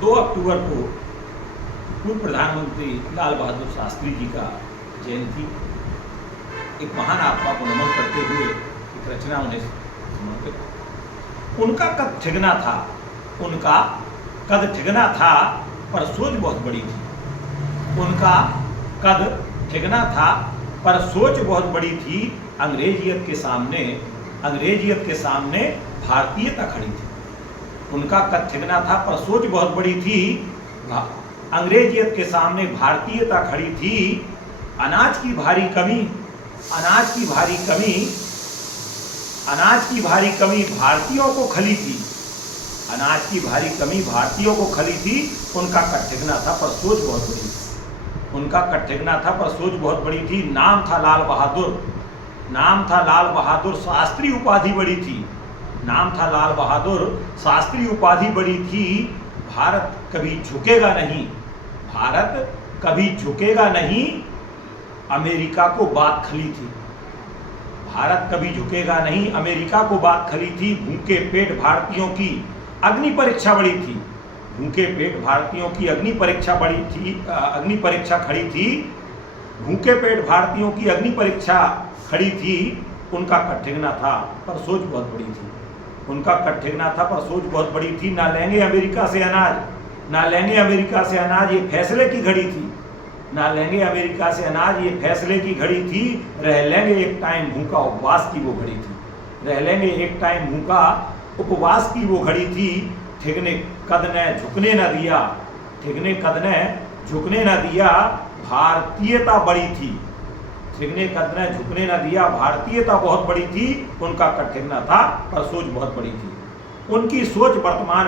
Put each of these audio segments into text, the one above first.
2 अक्टूबर को पूर्व प्रधानमंत्री लाल बहादुर शास्त्री जी का जयंती। एक महान आत्मा को नमन करते हुए एक रचना उन्हें समर्पित। उनका कद ठिगना था, उनका कद ठिगना था, पर सोच बहुत बड़ी थी। उनका कद ठिगना था, पर सोच बहुत बड़ी थी। अंग्रेजियत के सामने भारतीयता खड़ी थी। उनका कद ठिगना था, पर सोच बहुत बड़ी थी। अंग्रेजियत के सामने भारतीयता खड़ी थी। अनाज की भारी कमी भारतीयों को खली थी। अनाज की भारी कमी भारतीयों को खली थी। उनका कद ठिगना था, पर सोच बहुत बड़ी थी। उनका कद ठिगना था, पर सोच बहुत बड़ी थी। नाम था लाल बहादुर, शास्त्री उपाधि बड़ी थी। नाम था लाल बहादुर, शास्त्री उपाधि बड़ी थी। भारत कभी झुकेगा नहीं, अमेरिका को बात खली थी। भारत कभी झुकेगा नहीं, अमेरिका को बात खली थी। भूखे पेट भारतीयों की अग्नि परीक्षा बड़ी थी। भूखे पेट भारतीयों की अग्नि परीक्षा खड़ी थी। भूखे पेट भारतीयों की अग्नि परीक्षा खड़ी थी। उनका कद ठिगना था, पर सोच बहुत बड़ी थी। उनका कद ठिगना था, पर सोच बहुत बड़ी थी। ना लेंगे अमेरिका से अनाज, ये फैसले की घड़ी थी। ना लेंगे अमेरिका से अनाज, ये फैसले की घड़ी थी। रह लेंगे एक टाइम भूखा, उपवास की वो घड़ी थी। रह लेंगे एक टाइम भूखा, उपवास की वो घड़ी थी। ठिगने कद ने झुकने न दिया, भारतीयता बड़ी थी। ठिगने कद ने झुकने न दिया, भारतीयता बहुत बड़ी थी। उनका कद ठिगना था, पर सोच बहुत बड़ी थी। उनकी सोच वर्तमान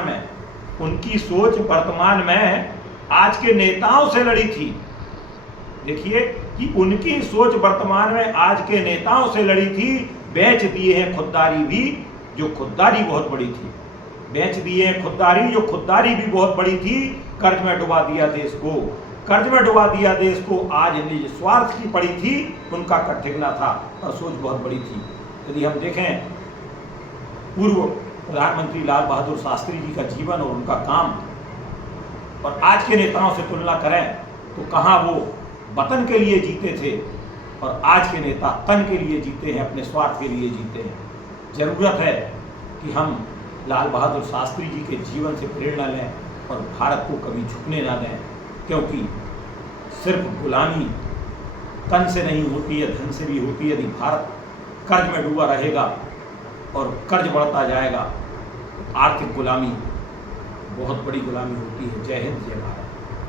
में आज के नेताओं से लड़ी थी। देखिए कि उनकी सोच वर्तमान में आज के नेताओं से लड़ी थी। बेच दिए हैं खुददारी भी, जो खुददारी बहुत बड़ी थी। बेच दिए हैं खुददारी, जो खुददारी भी बहुत बड़ी थी। कर्ज में डुबा दिया देश को, आज निज स्वार्थ की पड़ी थी। उनका कद ठिगना था, पर सोच बहुत बड़ी थी। यदि हम देखें पूर्व प्रधानमंत्री लाल बहादुर शास्त्री जी का जीवन और उनका काम और आज के नेताओं से तुलना करें, तो कहाँ वो वतन के लिए जीते थे और आज के नेता तन के लिए जीते हैं, अपने स्वार्थ के लिए जीते हैं। जरूरत है कि हम लाल बहादुर शास्त्री जी के जीवन से प्रेरणा लें और भारत को कभी झुकने ना दें, क्योंकि सिर्फ गुलामी तन से नहीं होती है, धन से भी होती है। यदि भारत कर्ज में डूबा रहेगा और कर्ज बढ़ता जाएगा, आर्थिक गुलामी बहुत बड़ी गुलामी होती है। जय हिंद, जय भारत।